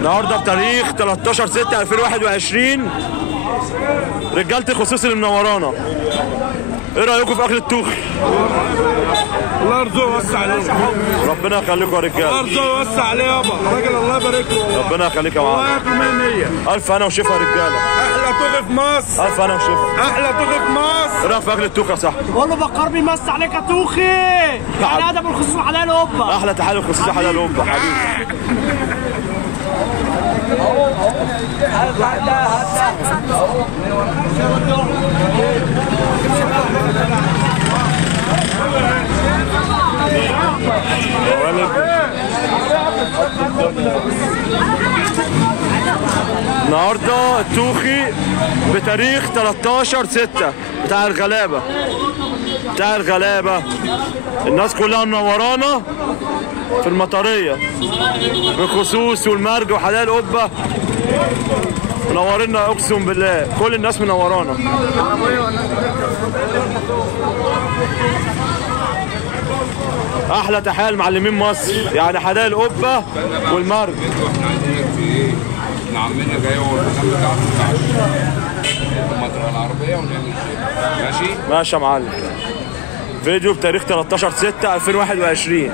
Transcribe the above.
النهارده بتاريخ 13/6/2021. رجالتي الخصوصي اللي منورانا، ايه رايكم في اكل التوخي؟ الله يرزقه ويوسع عليه. ربنا يخليكم يا رجاله. الله يرزقه ويوسع عليه يابا، راجل الله يبارك له. ربنا يخليك يا معلم. الله ياكل 100. الف انا وشفا يا رجاله. احلى توخي في مصر. الف انا وشفا. احلى توخي في مصر. ايه رايك في اكل التوخي يا صاحبي؟ بقول له بكار بيمسي عليك يا توخي. يعني ادب الخصوص حلال قبه. احلى تحيه الخصوصي حلال قبه حبيبي. النهارده التوخي بتاريخ 13/6 بتاع الغلابه. الناس كلها منورانا في المطريه بالخصوص والمرج وحلال قبه. منورنا اقسم بالله، كل الناس منورانا. احلى تحيه لمعلمين مصر، يعني حلال قبه والمرج. احنا عمنا جاي هو البرنامج بتاعه المطرح العربيه ونعمل ماشي؟ ماشي يا معلم. فيديو بتاريخ 13/6/2021.